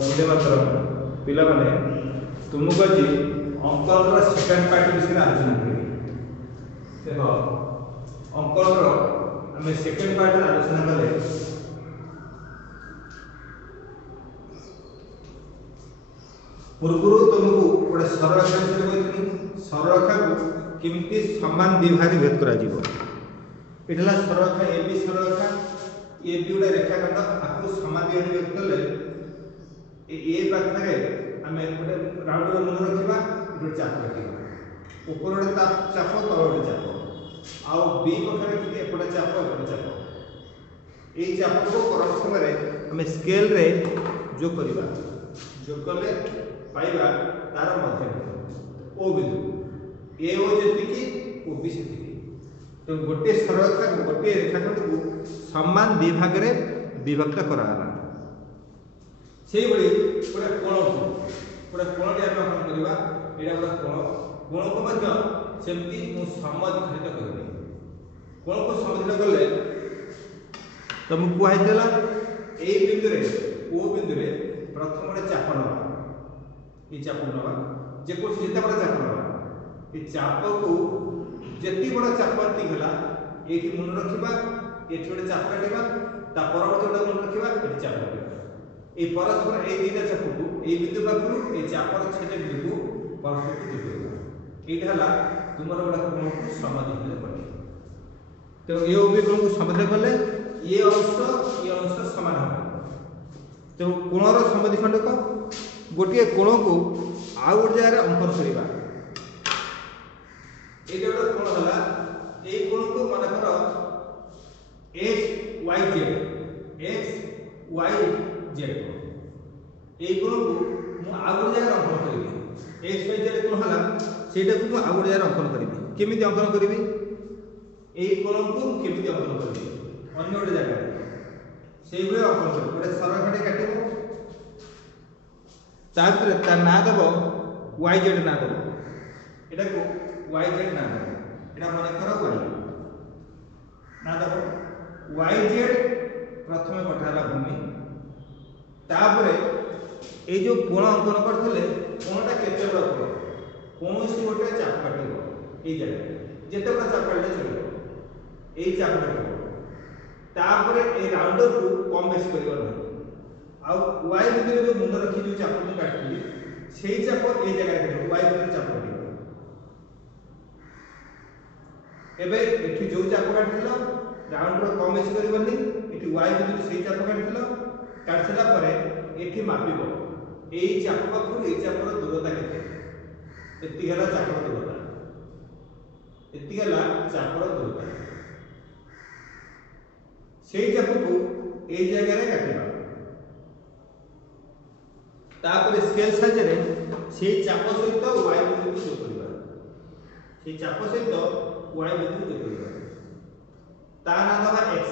वंदे मातरम पिला माने तुमको आज अंकल सेकेंड पार्ट विषय आलोचना करेंगे। देखो अंकल आम सेकेंड पार्ट आलोचना कले पूर्व तुमको गोटे सरलरेखा विषय कहती सरलरेखा को किमती समान विभाग भेद करा ये सरलरेखा ए बी सरलरेखा ए बी गोटे रेखाखंड आपको समान विभाग भेद कले ए पाखे आम गोटे राउंड मन रखा गोटे चाप रखा ऊपर गोटे चाप तल गोटे चाप आउ बी पाखे रखिए एपटे चाप एपटे चाप ये चाप को परस्पर आम स्केल रे जो करवा जो कले पाइबा तार मध्य ओ बिंदु ए ओ जी ओ बी से तो गोटे सरलरेखा गोटे रेखाखंड को समान विभाग रे विभक्त कराला से गोटे कोण कोणटी आम कौन करवा यहाँ गोटे कोण को सेमती समद्विखंडित करनी कोण को समद्विखंडित कले तुमको कहला ए बिंदु रे ओ बिंदु रे प्रथम गोटे चाप नवा ये चाप नवा जेको जिते बड़ा चाप नवा ये चाप को जेती बड़ा चाप गला ये मन रखा ये गोटे चाप काटा ता परवर्ती गोटे मन रखा ये चाप काटा ये परस्पर ये दुईटा चाप को ये बिंदु पाखु ये चापर छेद बिंदु को परस्पर को जोड़ यहाँ तुम गोटे कोण को समद्विखंडित कर तेणु ये भी कोण को समद्विखंडित कले ये अंश समान हो तेणु कोणर समद्विखंडक गोटे कोण को आउ गोटे जगह अंकन करवा ये गोटे कोण है ये कोण को मानकर एक्स वाई जेड ये कोण को मु आउ गोटे जगह अंकन करी एक्स वाई जेड कोण है सेटा को आउ गोटे जगह अंकन करी केमिति अंकन करी ये कोण को केमिति अंकन करी अन्य गोटे जगह से अंकन कर गोटे सरलरेखा काटिब तापर ता ना दब वाई जेड ना दब एटा को वाई जेड ना दब एटा मन कर वाई ना दब वाई जेड प्रथम कटाला भूमि तापर ए जो कोण अंकन करथिले कोणटा केते बड़ कोण कोनोसी गोटे चाप काटिब ए जगह जेते बड़ चाप काटले चलिबो ए चाप काटिब तापर ए राउंडर को कम बेसी करबो नहीं आउ वाई बिंदु जो मुंड रखी जो चाप को काटली सेही चाप ए जगह काटिब वाई बिंदु चाप काटिब एबे एठी जो चाप काटिलो राउंडर कम बेसी करबोनी एठी वाई बिंदु सेही चाप काटिलो काटला परे एठी मापिबो ए चाप पाखु ए चापर दूरता केते एति गला चापर दूरता एति गला चापर दूरता सेही चाप को ए जगह रे काटिबा तापर स्केल साहाय्य रे सेही चाप सहित वाई बिंदु को जोड़ करबा सेही चाप सहित वाई बिंदु को जोड़ करबा ता ना दबा x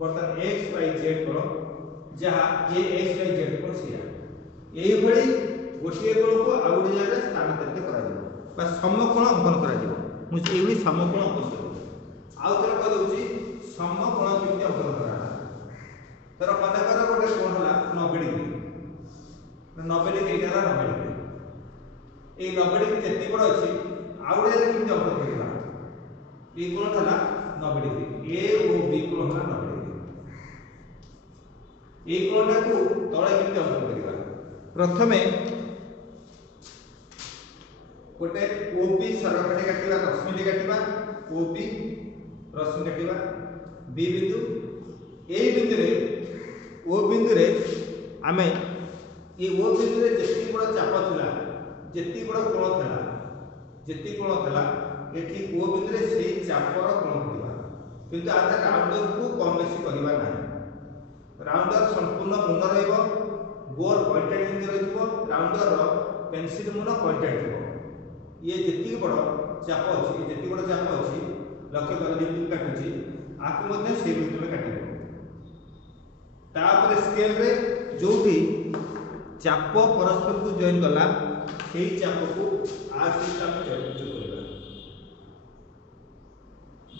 बर्तन x y z कोण जहा ये x y z कोण सिया एही भली गोटे कोण को आउ गोटे जगह स्थानांतरित करा दिबो बा समकोण अंकन करा दिबो मु एही समकोण अंकन करू आउ थोड़ा कह दउची समकोण केमति अंकन करा तर पता कर गोटे कोण हला 90 डिग्री 90 डिग्री एटा 90 डिग्री ए 90 डिग्री केते बड़ अछि आउ गोटे जगह केमति अंकन करबा ए कोण हला 90 डिग्री ए ओ बी कोण हला 90 डिग्री ए कोणटा को तळे केमति अंकन करबा प्रथमे गोटे ओबी सरलरेखा काटिबा रश्मि काटिबा ओबी रश्मि काटिबा बी बिंदु ए बिंदु रे ओ बिंदु रे आमे ये ओ बिंदु रे जेती बड़ चाप थिला जेती बड़ कोण थिला जेती कोण थिला एठी ओ बिंदु रे सेही चापर कोण थिबा किंतु आधा राउंडर को कम बेसी करबा नाही राउंडर संपूर्ण मुन रहइबो गोल पॉइंटेड बिंदु रहिबो राउंडर रो पेंसिल मुन पॉइंटेड थिबो ये जेती बड़ चाप अछि जेती बड़ चाप अछि लक्ष्य कर जेती काटुची आकु मध्ये से बिंदु में काटिबो तापर स्केल रे जोठी चाप परस्पर को जॉइन गला सेही चाप को आ सिस्टम में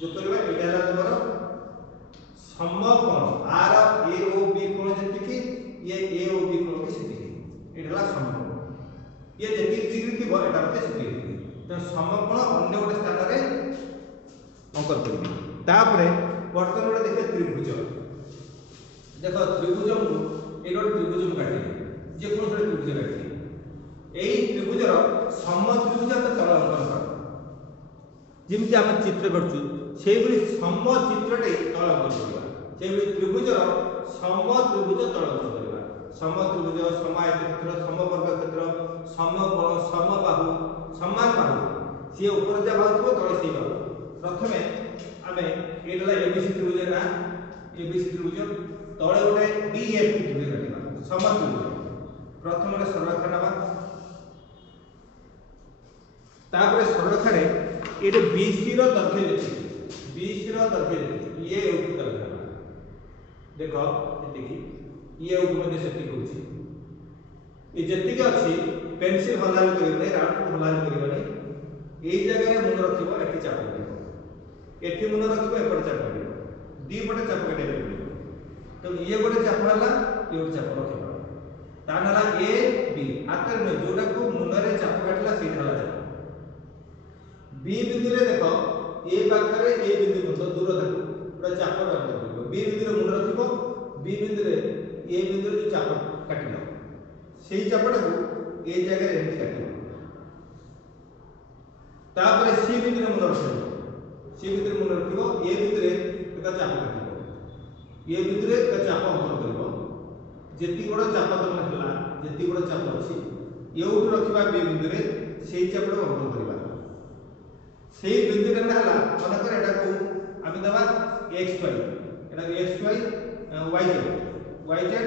जो करबा एटा तमरो समकोण आर ए ओ बी कोण जेति कि ये ए ओ बी कोण भी सेति एटला समकोण ये जेति डिग्री थी एटा मते सेति तो समकोण अन्य गोटे स्थान रे अंकन करबी तापरे वर्तमान गोटे देखिए त्रिभुज देखो त्रिभुज को एक त्रिभुज काटि जे कोन त्रिभुज काटि एई त्रिभुजर समत्रिभुज तो तल अंकन कर जेमति हम चित्र करछु सेबरी समचित्रटे तल अंकन करबा सेबरी त्रिभुजर समत्रिभुज तल अंकन करबा समत्रिभुज समायतक्षेत्र समवर्ग क्षेत्र समकोण समबाहु समान बाहु से ऊपर जा बाहु थो तळे से बाहु प्रथमे आमे एडला एबीसी त्रिभुज ना एबीसी त्रिभुज तळे गोटे डीएफ त्रिभुज काटिबा समत्रिभुज प्रथम गोटे सरलरेखा नबा तापरे सरलरेखा रे एटे बीसी रो दैर्घ्य जेति बीसी रो दैर्घ्य जेति ये ऊपर दैर्घ्य देखो एतिकी ये ऊपर मध्ये सेति होछि ये जेति के अछि पेंसिल हलाल करिबे राउंड को हलाल करिबे एई जगह रे मुन रखिबो एठी चाप करिबो एठी मुन रखिबो एपट चाप करिबो दी पटे चाप काटे करिबो तो ये गोटे चाप हला ये गोटे चाप रखिबो तानला ए बी आकर में जोडा को मुन रे चाप काटला से हला चाप बी बिंदु रे देखो ए पाखरे ए बिंदु को दूर देखो पूरा चाप काट करिबो बी बिंदु रे मुन रखिबो बी बिंदु रे ए बिंदु रे जो चाप काटिलो सेही चापटा को ए जगह रे एंटी काटिबो तापरे सी बिंदु रे मुन रखिबो सी बिंदु रे मुन रखिबो ए बिंदु रे एक चाप काटिबो ए बिंदु रे एक चाप अंकन करिबो जेति गोड़ चाप तम हला जेति गोड़ चाप अछि एउठ रखिबा बी बिंदु रे सेही चापटा अंकन करिबा सेही बिंदु रे हला मन कर एटा को आमे दबा x y एटा x y y z एटा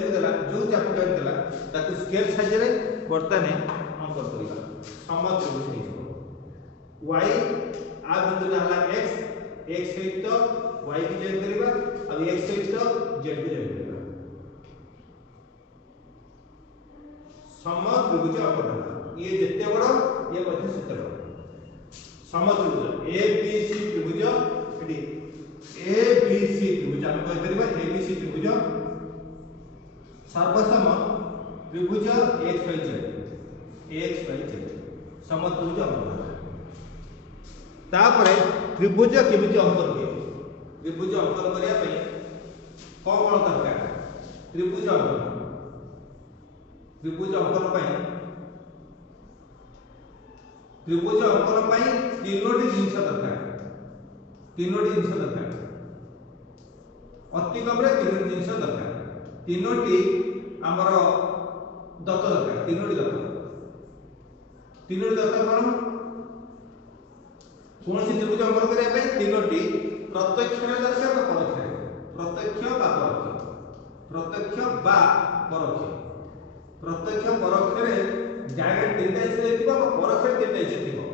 को देला जो चाप काट देला ताकू स्केल साइज रे वर्तने अंकन करिबा समत्रिभुज हे y आ बिंदु हला x सहित y की जॉइन करिबा अब x सहित z की जॉइन करिबा समत्रिभुज अंकन ये जेते बड़ ये मध्ये सेते बड़ समत्रिभुज ए बी सी त्रिभुज एटी ए बी सी त्रिभुज हम कहि परिबा ए बी सी त्रिभुज सर्वसम त्रिभुज x y z समत्रिभुज अंकन तापरे त्रिभुज केमिति अंकन हुए त्रिभुज अंकन करिया पई कोन कोन दरकार त्रिभुज अंकन पई तीनोटी जिंस दरकार अति कम रे तीनोटी जिंस दरकार तीनोटी हमर दत्त दरकार तीनोटी दत्त कोन कौन सी त्रिभुज अंकन करिया पे तीनोटी प्रत्यक्ष रे दरकार बा परोक्ष रे प्रत्यक्ष परोक्ष रे डायरेक्ट तीनटा हिस्सा थिबो परोक्ष रे तीनटा हिस्सा थिबो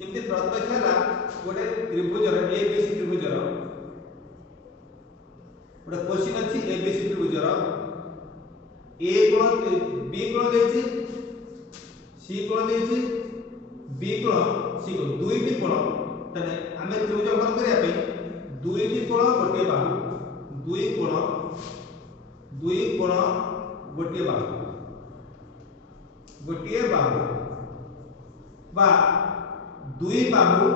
जेमति प्रत्यक्ष हला गोटे त्रिभुज रे ए बी सी त्रिभुज रो गोटे क्वेश्चन अछि ए बी सी त्रिभुज रो ए कोण बी कोण देछि सी कोण देछि बी कोण सी कोण दुईटी कोण तने हमें त्रिभुज अंकन करिया पे दुईटी कोण गोटे बाहु दुई कोण गोटे बाहु बा दुई बाहु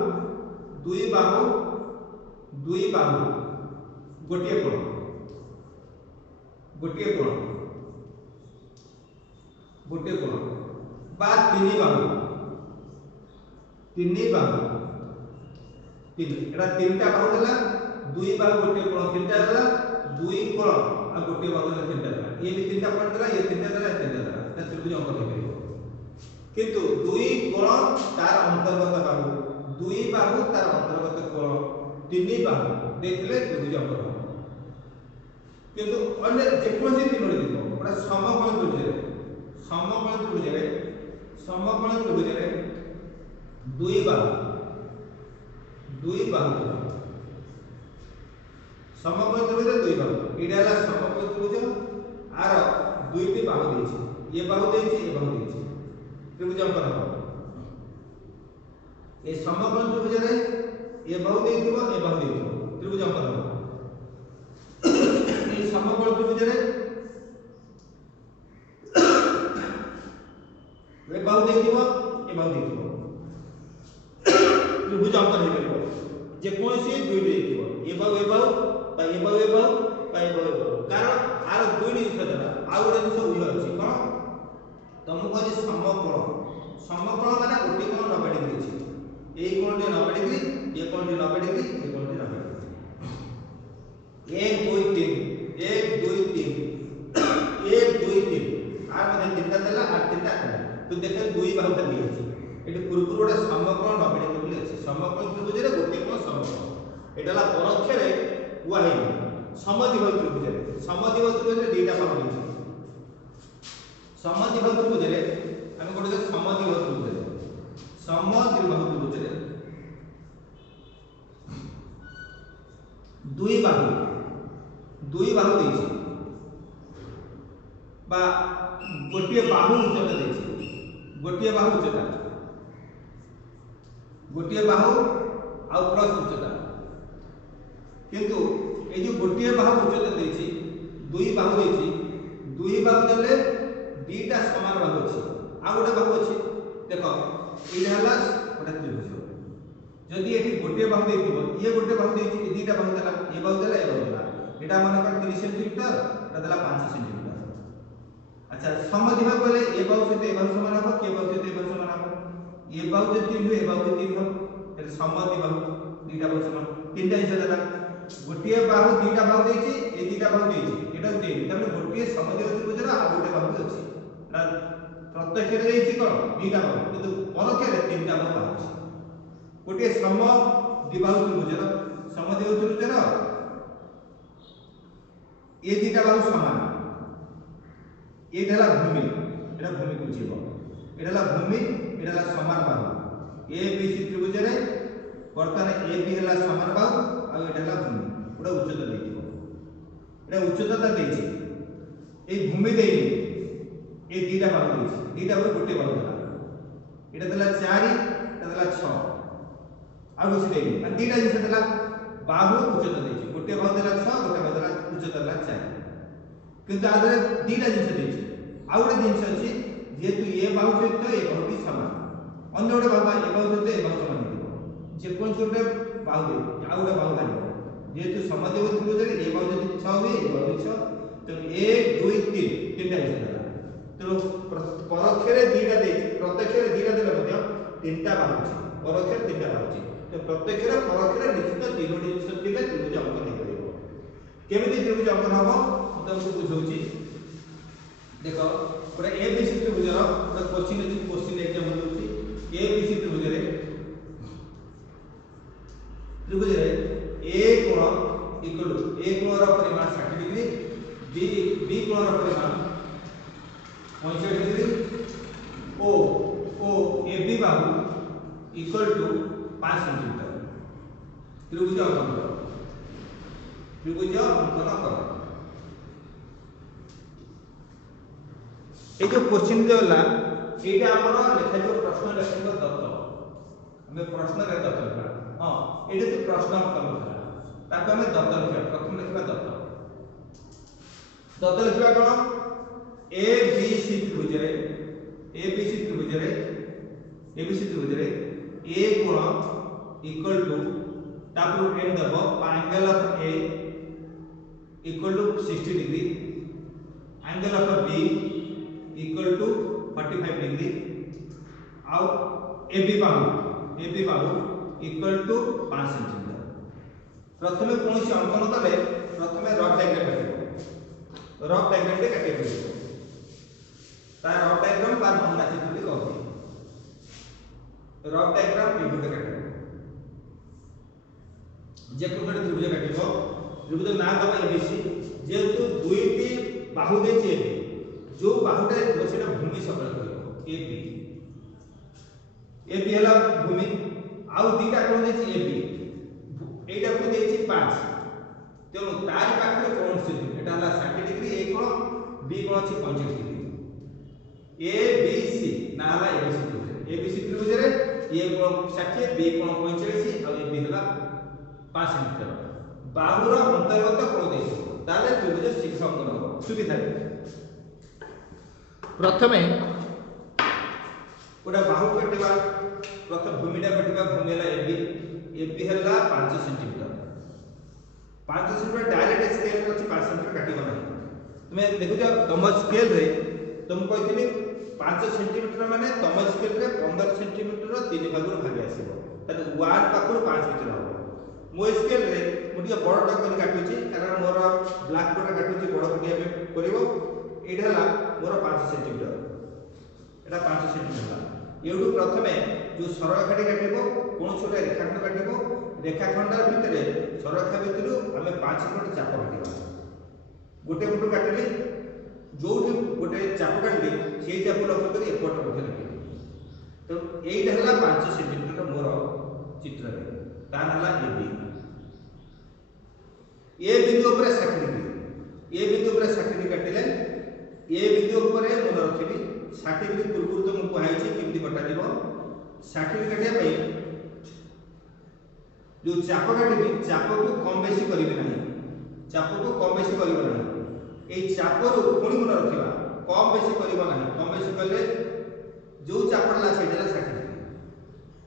गोटे कोण बा तीन बाहु एटा तीनटा बाहु देला दुई बाहु गोटे कोण तीनटा देला दुई कोण आ गोटे बाहु देला तीनटा देला ये भी तीनटा कोण देला ये तीनटा देला त्रिभुज अंकन हो किंतु दुई कोण तार अंतर्गत बाहु दुई बाहु तार अंतर्गत कोण तीन बाहु देखले त्रिभुज अंकन हो किंतु अन्य जेकोसी तीनोटी देखो बड़ा समकोण त्रिभुज रे दुई बाहु समकोण त्रिभुज दुई बाहु एटा हला समकोण त्रिभुज आर दुईटी बाहु देछि ये बाहु देछि त्रिभुज अंकन हो ए समकोण त्रिभुज रे ये बाहु देथिबो ए बाहु देथिबो त्रिभुज अंकन हो ए समकोण त्रिभुज रे बाहु देखिबो ए बाहु देखिबो त्रिभुज अंकन हे करिवो जे कोनसी दुईटी देखिबो ए बाहु बा ए बाहु बा ए बाहु कारण आर दुईटी जिनिस द्वारा आ गोटे जिनिस उय अछि कोन तुमको कहली समकोण समकोण माने गोटे कोण 90 डिग्री अछि ए कोणटी 90 डिग्री ए कोणटी 90 डिग्री ए कोणटी 90 डिग्री 1 2 3 1 2 3 1 2 3 आर मध्ये तीनटा देला आर तीनटा देला तो देखे दुई बाहु खाली अछि एटी पूर्व गोटे समकोण 90 डिग्री अछि समकोण त्रिभुज रे गोटे कोण समकोण एटाला परोक्ष रे हुआ है समद्विबाहु त्रिभुज रे समद्विबाहु त्रिभुज रे दुईटा बाहु अछि समद्विबाहु त्रिभुज रे हम गोटे समद्विबाहु त्रिभुज रे दुई बाहु देछि बा गोटे बाहु उच्चता देछि गोटे बाहु उच्चता गोटे बाहु आ प्लस उच्चता किंतु ए जो गोटे बाहु उच्चता देछि दुई बाहु देले दीटा समान बाहु अछि आ गोटे बाहु अछि देखो ई हला गोटे त्रिभुज जदि एठी गोटे बाहु देथिबो ये गोटे बाहु देछि ए दीटा बाहु देला ए बाहु देला एटा मन कर 30 सेंटीमीटर एटा देला 5 सेंटीमीटर अच्छा समद्विबाहु बोले ए बाहु से ए बाहु समान हो के बाहु से ए बाहु समान हो ए बाहु जे 3 ए बाहु 3 हो ए समद्विबाहु दीटा बाहु समान तीनटा हिस्सा देला गोटे बाहु दीटा बाहु देछि ए दीटा बाहु देछि एटा 3 तमे गोटे समद्विबाहु त्रिभुजरा आ गोटे बाहु अछि प्रत्यक्ष रे देछि कोन दीटा बाहु किंतु परोक्ष रे तीनटा बाहु अछि गोटे समद्विबाहु त्रिभुजरा ए दीटा बाहु समान ए ढला भूमि एटा भूमि को जीव एढला भूमि एढला समान बाहु ए बी सी त्रिभुज रे वर्तमान ए बी हला समान बाहु आ एढला भूमि ओडा उच्चता देइबो एटा उच्चता देइछि ए भूमि देइनि ए दीटा बाहु देइछि दीटा बाहु गोटे बाहु देला एटा देला 4 एटा देला 6 आ कुछ देइनि आ दीटा जिनिस देला बाहु उच्चता देइछि गोटे बाहु देला 6 गोटे बाहु देला उच्चता देला 4 किंतु आदरे दीटा जिनिस देइछि आ गोटे जिनिस अछि जेतु ए बाहु सहित ए बाहु भी समान अन्य गोटे बाहु ए बाहु सहित ए बाहु समान दिबो जे कोन छोटे बाहु दे आ गोटे बाहु भाई जेतु समद्विबाहु त्रिभुज रे ए बाहु जदि 6 हुए ए बाहु 6 तो 1 2 3 तीनटा हिस्सा देला तो परोक्ष रे दीटा दे प्रत्यक्ष रे दीटा देला मध्ये तीनटा बाहु अछि परोक्ष रे तीनटा बाहु अछि तो प्रत्यक्ष रे परोक्ष रे निश्चित तीनोटी जिनिस दिले त्रिभुज अंकन हे परिबो केमिति त्रिभुज अंकन हबो तुमको बुझौची देखो पूरा ए बी सी त्रिभुज रो क्वेश्चन अछि क्वेश्चन एग्जांपल होची ए बी सी त्रिभुज रे ए कोण इक्वल टू ए कोण रो परिमाण 60 डिग्री बी कोण रो परिमाण 65 डिग्री ओ ए बी बाहु इक्वल टू 5 सेंटीमीटर त्रिभुज अंकन करो ए जो क्वेश्चन देला एटा हमर लेखा जो प्रश्न लेखा दत्त हमें प्रश्न रे दत्त लिखा हां एटा तो प्रश्न अंकन था ताको हमें दत्त लिखा प्रथम लिखा दत्त लिखा कोन ए बी सी त्रिभुज रे ए कोण इक्वल टू तापर एम दबो angle of A equal to 60 degree angle of B equal to 45 degree आउ ए बी बाहु इक्वल टू 5 सेंटीमीटर प्रथमे कोनसी अंकन कले प्रथमे रफ डायग्राम काटिबो ता रफ डायग्राम बा नमूना चित्र भी कहबो रफ डायग्राम एबुटे काटिबो जे कोन त्रिभुज काटिबो त्रिभुज ना दबा एबीसी जेतु दुईटी बाहु देछि एबी जो बाहुटा सेटा भूमि सकल करिवो ए बी हला भूमि आउ दीटा कोन देछि ए बी एटा को देछि 5 तेनु तार पाखरे कोन स्थिति एटा हला 60 डिग्री ए कोन बी कोन अछि 65 डिग्री ए बी सी ना हला ए बी सी त्रिभुज रे ए कोन 60 B cone 45 uh A B हला 5 सेंटीमीटर बाहुर अंतर्गत कोन देछि ताले त्रिभुज शीर्ष अंकन हो सुविधा प्रथमे गोटे बाहु काटिबा प्रथम भूमिटा काटिबा भूमि है एबी है 5 सेंटीमीटर 5 सेंटीमीटर डायरेक्ट स्केल अछि 5 सेंटीमीटर काटिबो नहीं तुमे देखुछ तुम स्केल रे तुम कहथिनी 5 सेंटीमीटर माने तुम स्केल रे 15 सेंटीमीटर 3 भागुर भाग आसीबो त 1 पाखुर 5 मीटर हो मो स्केल रे मुटिया बड़टा कर काटुची कारण मोर ब्लैक बोर्ड काटुची बड़ कुटिया पे करिवो एटा हला मोर 5 सेंटीमीटर एटा 5 सेंटीमीटर एडू प्रथमे जो सररेखाटी काटिबो कोन छोटा रेखाखंड काटिबो रेखाखंड भितरे सररेखा भितरु हमें 5 फुट चाप काटिबा गोटे फुट काटिली जोठी गोटे चाप काटली सेई चाप लक्ष्य करी एपट मध्ये रखिबो तो एटा हला 5 सेंटीमीटर मोर चित्र रे तान हला ए बिंदु ऊपर 60 डिग्री ए बिंदु ऊपर 60 डिग्री काटिले ए बिंदु ऊपर मन रखिबी 60 डिग्री पूर्व तो मु कहै छी केमति कटा दिबो 60 डिग्री काटिया पई जो चाप काटिबी चाप को कम बेसी करिवे नाही चाप को कम बेसी करिवे नाही ए चाप रो पुणी मन रखिबा कम बेसी करिवो नाही कम बेसी कले जो चाप ला सेटा 60 डिग्री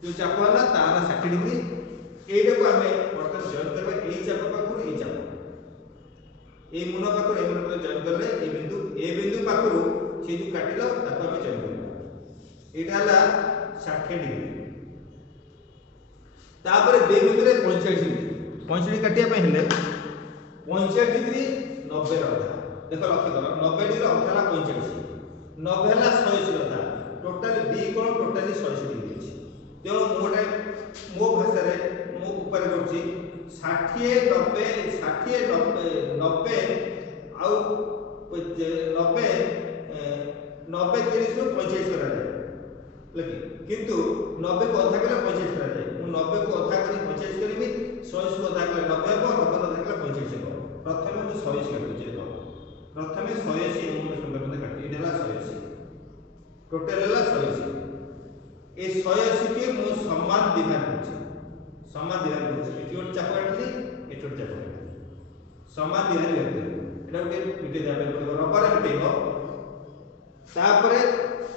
जो चाप हला तारा 60 डिग्री एटा को हमें वर्तन जॉइन करबा ए चाप पाखु ए चाप ए मुन पाखु ए मुन पर जॉइन करले ए बिंदु पाखु से जो काटिलो ताको हमें जॉइन करबा एटा हला 60 डिग्री तापर बे बिंदु रे 45 डिग्री 45 काटिया पे हेले 45 डिग्री 90 रहा देखो लक्ष्य करो 90 डिग्री अथा हला 45 90 हला 180 रहा टोटल बी कोण टोटली 180 डिग्री अछि तेणु मोटे मो भाषा रे मो ऊपर करछि 60 90 60 90 आउ 90 90 30 रो 45 करा जाय लकी किंतु 90 को अधा कले 45 करा जाय मु 90 को अधा करी 45 करबी 100 को अधा कले 90 हो 90 को अधा कले 45 हो प्रथमे मु 100 काटुचे तो प्रथमे 180 मु संबंध काटि इडला 180 टोटल हला 180 ए 180 के मु समान विभाग करछि समान विभाग करछि एटोट चाप काटली एटोट चाप काटली समान विभाग करछि एटा गोटे मिटे जाबे पड़ो रबर मिटेबो तापरे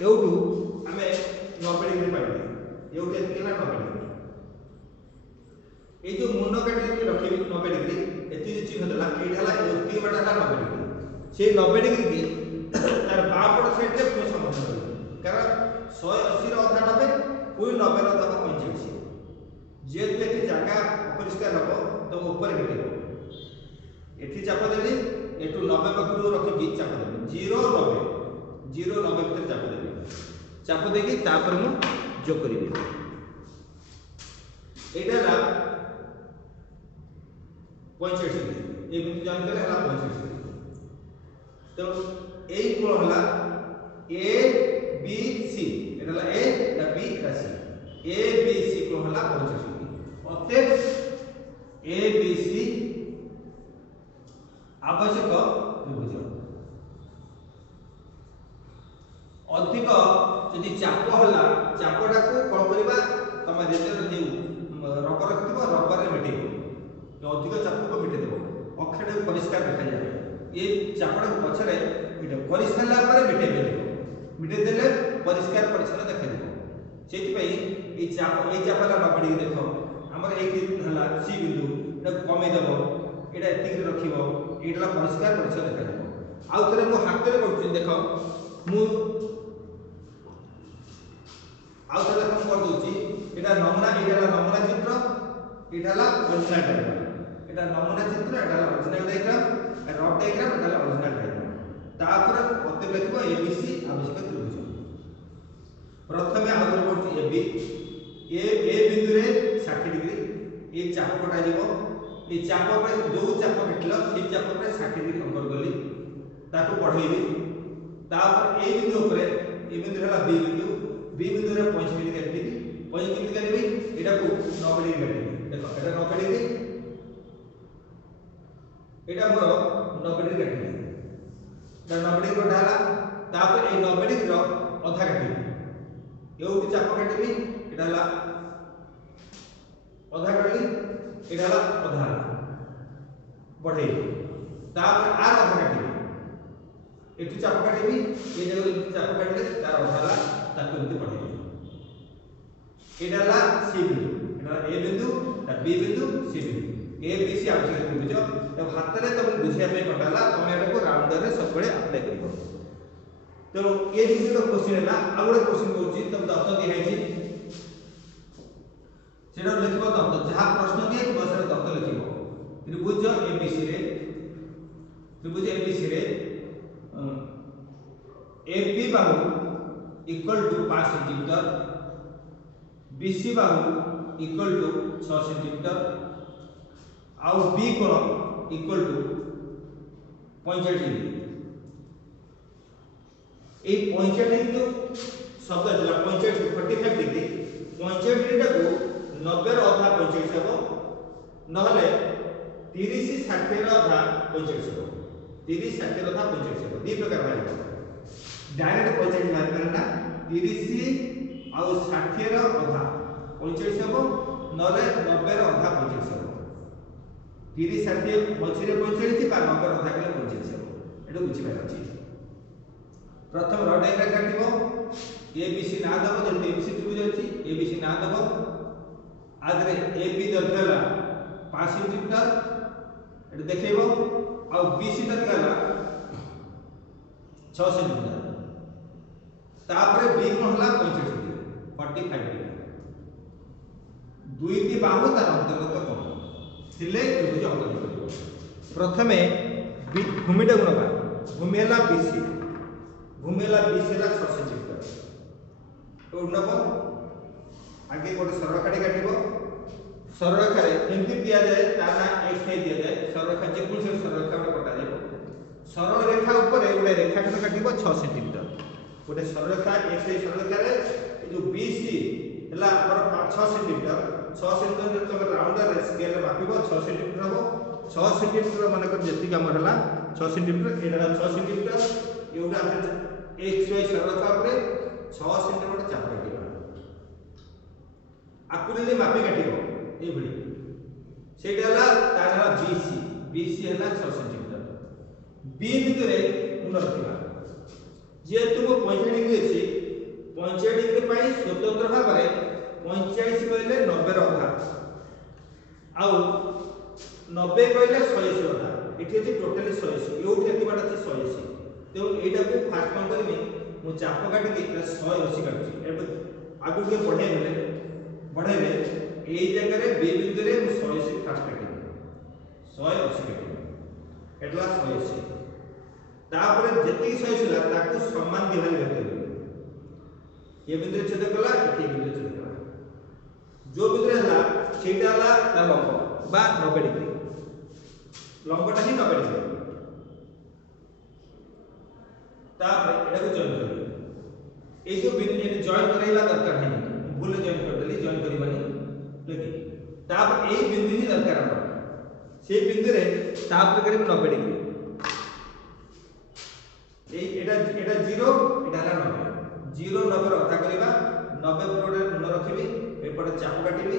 एउटू हमें 90 डिग्री पाइबे एउटे केला 90 डिग्री ए जो मुंड काटली रखिबी 90 डिग्री एति जे चिन्ह देला एटा हला एति बडा हला 90 डिग्री से 90 डिग्री की तार बापड़ साइड रे कोई संबंध नहीं कारण 180 रो अधा 90 कोई 90 रो अधा 45 जेते एति जगह अपरिष्कार हबो तो ऊपर हिटेबो एठी चाप देली एटू 90 पकड़ू रखी चाप देली 0 90 0 90 भीतर चाप देली चाप देकी तापर मु जो करिबी एटा ला 45 डिग्री ए बिंदु जान करे हला 45 डिग्री तो ए कोण हला ए बी सी एटा ला ए दा बी दा सी ए बी सी कोण हला 45 डिग्री अतः ए बी सी आवश्यक त्रिभुज अधिक यदि चाप हला चापटा को कोन करबा तम रेजर जे रबर रखिबो रबर रे मिटेबो तो अधिक चाप को मिटे देबो अक्षर परिष्कार देखा जाय ये चापड़ा को पछरे मिटे परिष्कार ला पर मिटे देले परिष्कार परिच्छन्न देखा देबो सेति पई ए चापला रबडी देखो हमर एक हला सी बिंदु एटा कमे देबो एटा एतिक रखिबो एटा परिष्कार परिच्छन्न देखा देबो आउ तरे मो हाथ रे करछि देखो मु आउ तरे हम कर दोछि एटा नमूना चित्र एटा ला ओरिजिनल डायग्राम एटा नमूना चित्र एटा ला ओरिजिनल डायग्राम रफ डायग्राम एटा ला ओरिजिनल डायग्राम तापर अते लिखबो एबीसी आवश्यक त्रिभुज प्रथमे आउ तरे करछि एबी ए बिंदु रे 60 डिग्री ए चाप कटा जीवो ए चाप पर जो चाप कटलो से चाप पर 60 डिग्री अंतर गली ताको पढेबी तापर ए बिंदु ऊपर ए बिंदु हला बी बिंदु रे 5 डिग्री काटबी 5 डिग्री करबी एटा को 90 डिग्री काटबी देखो एटा 90 डिग्री एटा मोर 90 डिग्री काटबी एटा 90 डिग्री कटा हला तापर ए 90 डिग्री रो आधा काटबी एउटी चाप काटबी एटा हला आधा काटली एटा हला आधा बढ़े तापर आर आधा काटबी एटू चाप काटबी ए जगह चाप काटले तार आधा हला ताको एमती बढ़े एटा ला सी बिंदु, एटा ए बिंदु, ता बी बिंदु, सी बिंदु, ए बी सी आवश्यक त्रिभुज। तो हाथ में तुम बुझिया पे कटाला तुम एटा को राउंडर रे सब बळे अप्लाई करिवो। तो ये विषय तो क्वेश्चन है आ गोटे क्वेश्चन कहूँ तुम दत्त दिखाई सेटा लिखो दत्त जहाँ प्रश्न दिए थी से दत्त लिखो त्रिभुज एबीसी रे त्रिभुज एबीसी रे एबी बाहु इक्वल टू 5 सेंटीमीटर, बीसी बाहु इक्वल टू 6 सेंटीमीटर, आउ बी कोण इक्वल टू 45 डिग्री। ए 45 डिग्री जो शब्द है 45 डिग्री 45 डिग्री को 90 रो अधा 45 हेबो नहले 30 60 रो अधा 45 हेबो 30 60 रो अधा 45 हेबो दी प्रकार बाहर डायरेक्ट 45 बाहर करना 30 आउ 60 रो अधा 45 हेबो नहले 90 रो अधा 45 हेबो 30 60 मछिरे 45 बा 90 रो अधा कले 45 हेबो एटा बुझी पार अछि। प्रथम रड एका काटिबो एबीसी ना दबो जल्दी एबीसी त्रिभुज अछि एबीसी ना दबो आदरे एबी दरगला 5 सेंटीमीटर एटा देखैबो आ बीसी दरगला 6 सेंटीमीटर तापरे बी कोन हला 45 डिग्री 45 डिग्री दुईटी बाहु तार अंतर्गत कोण थिले त्रिभुज अंकन करिवो। प्रथमे भूमिटा गुणबा भूमि हला बीसी भूमि हला बीसी हला 6 सेंटीमीटर तो नब आगे गोटे सरलरेखा काटिबो सरलरेखा रे एमती दिया जाए तार ना एक्स नहीं दिया जाए सरलरेखा जे कोन से सरलरेखा में कटा जाए सरल रेखा ऊपर गोटे रेखाखंड काटिबो 6 सेंटीमीटर गोटे सरलरेखा एक्स सरलरेखा रे जो बीसी हला हमर 6 सेंटीमीटर 6 सेंटीमीटर तो राउंडर रे स्केल रे मापिबो 6 सेंटीमीटर हबो 6 सेंटीमीटर माने कर जेति हमर हला 6 सेंटीमीटर एडा 6 सेंटीमीटर एउडा एक्स वाई सरलरेखा ऊपर 6 सेंटीमीटर चाप काटिबा आकुले मापे काटिबो ए भली सेटा हला तारा बीसी बीसी हला 6 सेंटीमीटर बी बिंदु रे उन रखिबा जे तुम 45 डिग्री अछि 45 डिग्री पई स्वतंत्र भाव रे 45 कहले 90 रो आधा आउ 90 कहले 180 आधा एठी अछि टोटली 180 एउठी एतिबाटा अछि 180 तो एटा को फास्ट कोन करबी मु चाप काटी के 180 काटछि एटा आगु के बढ़ेले एई जगह रे बी बिंदु रे 180 फास्ट काटिबे 180 काटिबे एटला 180 तापर जति 180 ला ताकू समान दिहाली भेटले ये बिंदु छेद कला एठी बिंदु छेद कला जो बिंदु हला सेटा हला ता लंब बा 90 डिग्री लंबटा ही 90 डिग्री तापर एटा को जॉइन कर ए जो बिंदु जे जॉइन करैला दरकार है भूल जॉइन कर देली जॉइन करिबानी लगी तापर ए बिंदु ही दरकार हम से बिंदु रे तापर करिब 90 डिग्री ए एटा 0 एटा हला 90 0 90 रो अधा करिबा 90 परोडे मन रखिबी एपटे चाप काटिबी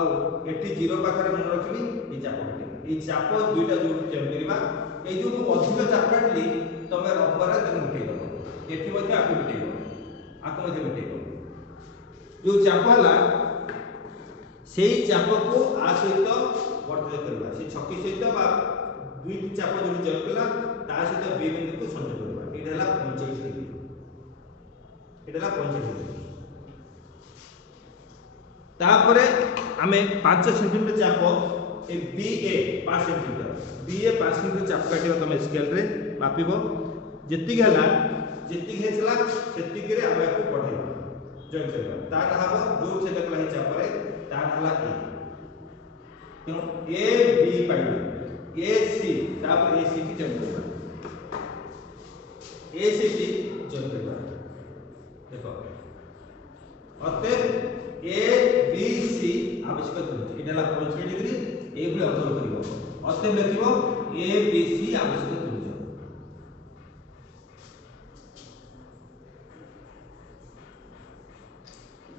आउ एठी 0 पाखरे मन रखिबी ए चाप काटिबी ए चाप दुईटा जोड़ जॉइन करिबा ए जो अधिक चाप काटली तमे रब्बर रे तने उठेइ दबो एठी मध्ये आकु उठेइबो आकु मध्ये उठेइबो जो चाप हला सेई चाप को आ सहित वर्धित करबा से छकी सहित बा दुईटी चाप जोड़ी जॉइन कला ता सहित बी बिंदु को संयोग करबा एटा हला 45 डिग्री एटा हला 45 डिग्री तापरे आमे 5 सेंटीमीटर चाप A B A 5 centimetre B A 5 centimetre चाप काटिबो तमे स्केल रे मापिबो जेति हला जेति हेचला सेति करे आमे को पढेबा जॉइन करबा तार हबो जो छेद कला ही चाप रे तार हला ए तो ए बी पाइबो ए सी तापर ए सी की जॉइन करबा ए सी की जॉइन करबा देखो अते ए बी सी आवश्यक त्रिभुज एटा 45 डिग्री ए भली अंतर करिवो अते लिखिबो ए बी सी आवश्यक त्रिभुज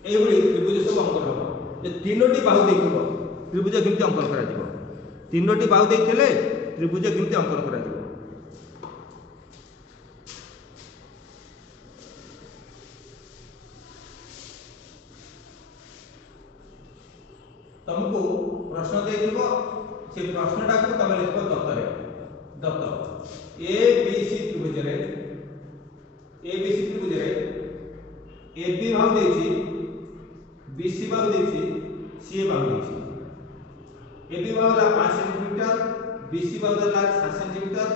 ए भली त्रिभुज सब अंकन हो जे तीनोटी बाहु देखिबो त्रिभुज केमति अंकन करा जिवो तीनोटी बाहु देखिले त्रिभुज केमति अंकन करा जिवो तुमको प्रश्न दे दिबो से प्रश्नटा को तुम लिखो Dattare Dutt A B C त्रिभुज रे ए बी सी त्रिभुज रे ए बी भाग देछि बी सी भाग देछि सी भाग देछि ए बी भाग ला 5 सेंटीमीटर बी सी भाग ला 7 सेंटीमीटर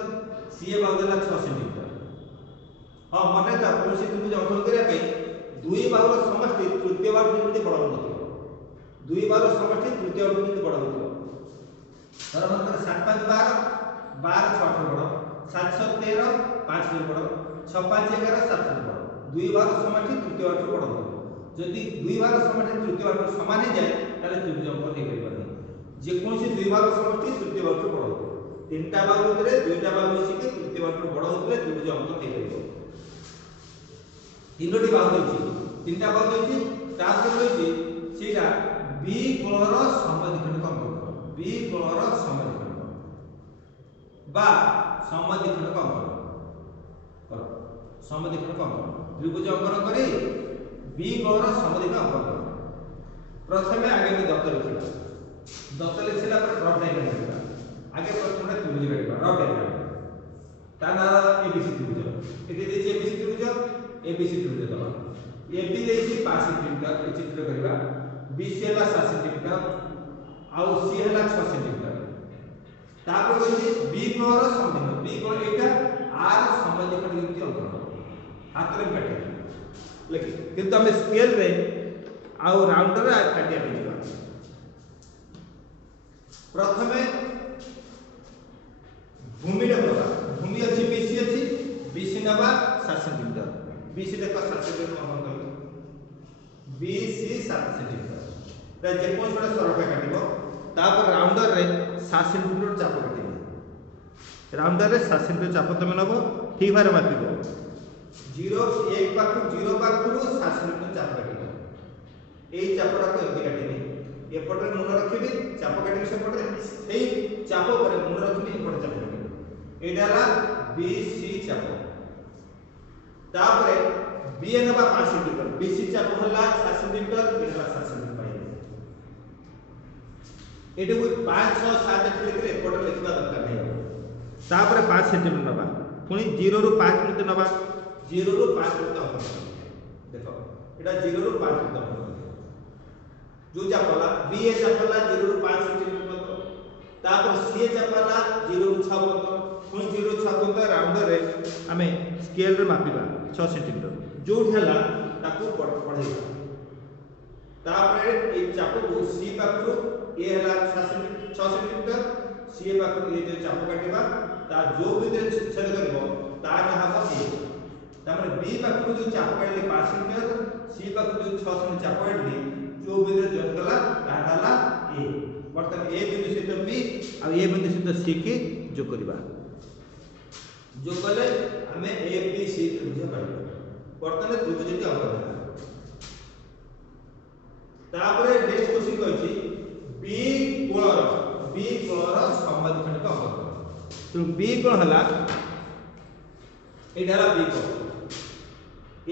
सी भाग ला 6 सेंटीमीटर हां माने ता कोन सी त्रिभुज अंकन करिया पे दुई भाग समष्टि तृतीय भाग जेमति बड़ होतो दुई भाग समष्टि तृतीय भाग जेमति बड़ होतो धर मतलब 7 5 12 12 6 बड़ 7 7 13 5 से बड़ 6 5 11 7 से बड़ दुई भाग समष्टि तृतीय भाग बड़ होतो जदि दुई भाग समष्टि तृतीय भाग समान हे जाए ताले त्रिभुज अंकन हे परिबा जे कोन सी दुई भाग समष्टि तृतीय भाग बड़ होतो तीनटा भाग भितरे दुईटा भाग मिसी के तृतीय भाग बड़ होतले त्रिभुज अंकन हे परिबो तीनोटी भाग होइछि तीनटा भाग होइछि तापर होइछि सेटा बी कोणर समद्विखंड अंकन करो बी कोणर समद्विखंड बा समद्विखंड अंकन करो समद्विखंड अंकन त्रिभुज अंकन करी बी कोणर समद्विखंड अंकन करो प्रथमे आगे में दत्त लिखिबा दत्त लिखिला पर डॉट डायग्राम लिखिबा आगे प्रथमे त्रिभुज काटिबा डॉट डायग्राम ता ना एबीसी त्रिभुज एते देछि एबीसी त्रिभुज एबीसी त्रिभुज दबा एबी देछि 5 सेंटीमीटर ए चित्र करबा बीसी हला 7 सेंटीमीटर आउ सी हला 6 सेंटीमीटर तापर होछि बी कोणर समद्विखंड बी कोण एटा आर समद्विखंड युक्ति अंकन हाथ रे काटे लेकिन किंतु हम स्केल रे आउ राउंडर आ काटिया दिबा प्रथमे भूमि रे बा भूमि अछि बीसी नबा 7 सेंटीमीटर बीसी देखो 7 सेंटीमीटर अंकन कर बीसी 7 सेंटीमीटर ता जे कोन छोटा सरका काटिबो तापर राउंडर रे 7 सेंटीमीटर चाप काटिबो राउंडर रे 7 सेंटीमीटर चाप तमे नबो ठीक भारे मापिबो 0 1 पाखु 0 पाखु 7 सेंटीमीटर चाप काटिबो एई चापरा को एबी काटिबी एपटे मुन रखिबी चाप काटिबी सेपटे सेई चाप पर मुन रखिबी एपटे चाप काटिबी एडा ला बीसी चाप तापरे बी नबा 5 सेंटीमीटर बीसी चाप हला 7 सेंटीमीटर एडा 7 सेंटीमीटर पाइबे एटे को 5 6 7 लिखले एपटे लिखबा दरकार नै तापरे 5 सेंटीमीटर नबा पुनी 0 रु 5 मिनिट नबा 0 रु 5 मिनिट अंकन देखो एटा 0 रु 5 मिनिट अंकन जो चापला बी ए चापला 0 रु 5 सेंटीमीटर पतो तापर सी ए चापला 0 रु 6 पतो पुनी 0 रु 6 पतो राउंडर रे हमें स्केल रे मापिबा 6 सेंटीमीटर जो हला ताकू पढेबा तापर ए चाप को सी पाखु ए हला 6 सेंटीमीटर सी ए पाखु ए जे चाप काटिबा ता जो भी छेद करबो ता ना हबो ए तापर बी पाखु जो चाप काटले 5 सेंटीमीटर सी पाखु जो 6 सेंटीमीटर चाप काटली जो भी जॉइन कला ता हला ए बर्तन ए बिंदु सहित बी आ ए बिंदु सहित सी के जो करबा जो कले हमें ए बी सी त्रिभुज पाइबा बर्तन त्रिभुजटी अंकन होला तापरे नेक्स्ट क्वेश्चन कहछि बी कोणर समद्विखंड का अंकन करो तो बी कोण हला एटा हला बी कोण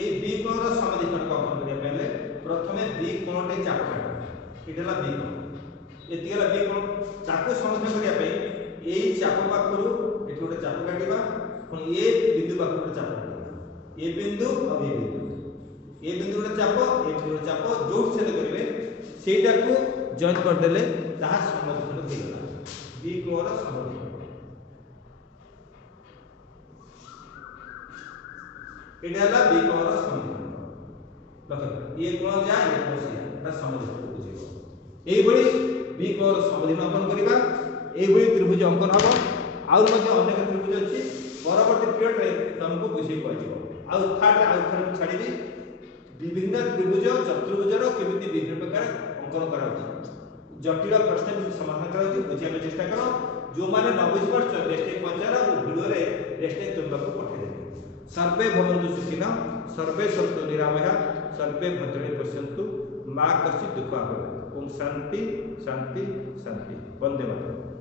ए बी कोणर समद्विखंड का अंकन करिया पहले प्रथमे बी कोणटे चाप काट एटा हला बी कोण एति हला बी कोण ताको समझ करिया पे एई चाप पाखरु एठी गोटे चाप काटिबा पुनी ए बिंदु पाखरु गोटे चाप काटिबा ए बिंदु और ए बिंदु गोटे चाप ए बिंदु गोटे चाप जो छेद करिवे सेटा को जॉइन कर देले ताहा समद्विखंड हो गेला बी कोणर समद्विखंड एटा हला बी कोणर समद्विखंड देखो ये कोण जा ये कोण से एटा समद्विखंड बुझिबो एई बडी बी कोणर समद्विखंड अंकन करिबा एई बडी त्रिभुज अंकन हबो आउर मध्ये अनेक त्रिभुज अछि परवर्ती पीरियड रे तुमको बुझी पाइबो आउ थर्ड आउ थर्ड छाडीबी विभिन्न त्रिभुज चतुर्भुजर केमिति विभिन्न प्रकार अंकन कराउछि जटिल प्रश्न भी समाधान कराउछि बुझिया चेष्टा करो जो माने न बुझ पर रेस्टिंग पचार और वीडियो रे रेस्टिंग तुमको पठे देबे सर्वे भवन्तु सुखिनः सर्वे सन्तु निरामया सर्वे भद्राणि पश्यन्तु मा कश्चित् दुःखं भवेत् ओम शांति शांति शांति वंदे मातरम।